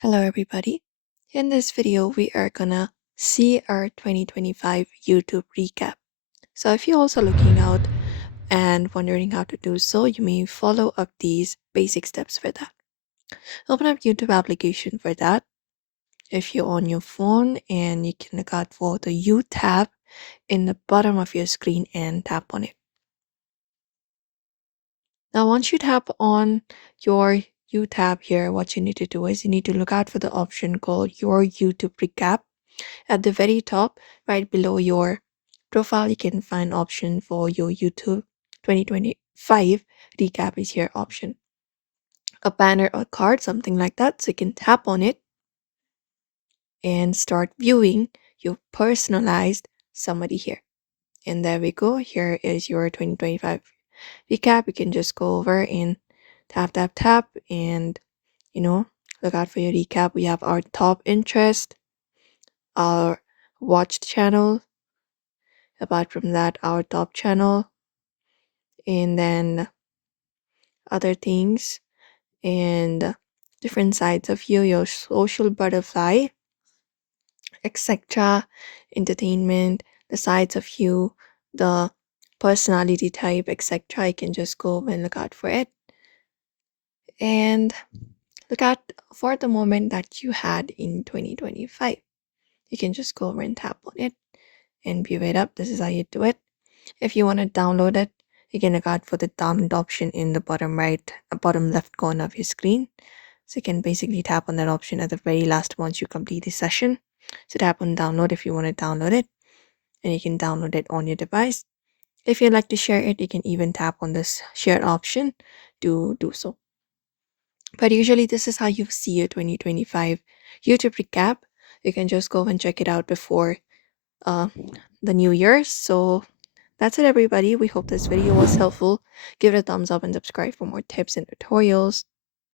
Hello everybody. In this video, we are gonna see our 2025 YouTube recap. So if you're also looking out and wondering how to do so, you may follow up these basic steps for that. Open up YouTube application for that. If you're on your phone and you can look out for the U tab in the bottom of your screen and tap on it. Now once you tap on your U tab here, what you need to do is you need to look out for the option called your YouTube recap. At the very top, right below your profile, you can find option for your YouTube 2025 recap is here option. A banner or card, something like that. So you can tap on it and start viewing your personalized summary here. And there we go. Here is your 2025 recap. You can just go over and tap and look out for your recap. We have our top interest, our watched channel, apart from that our top channel, and then other things and different sides of you, your social butterfly, etc., entertainment, the sides of you, the personality type, etc. You can just go and look out for it and look out for the moment that you had in 2025. You can just go over and tap on it and view it up. This is how you do it. If you want to download it, you can look out for the download option in the bottom left corner of your screen. So you can basically tap on that option at the very last once you complete the session. So tap on download if you want to download it, and you can download it on your device. If you'd like to share it, you can even tap on this share option to do so. But usually this is how you see your 2025 YouTube recap. You can just go and check it out before uh, the new year. So that's it, everybody. We hope this video was helpful. Give it a thumbs up and subscribe for more tips and tutorials.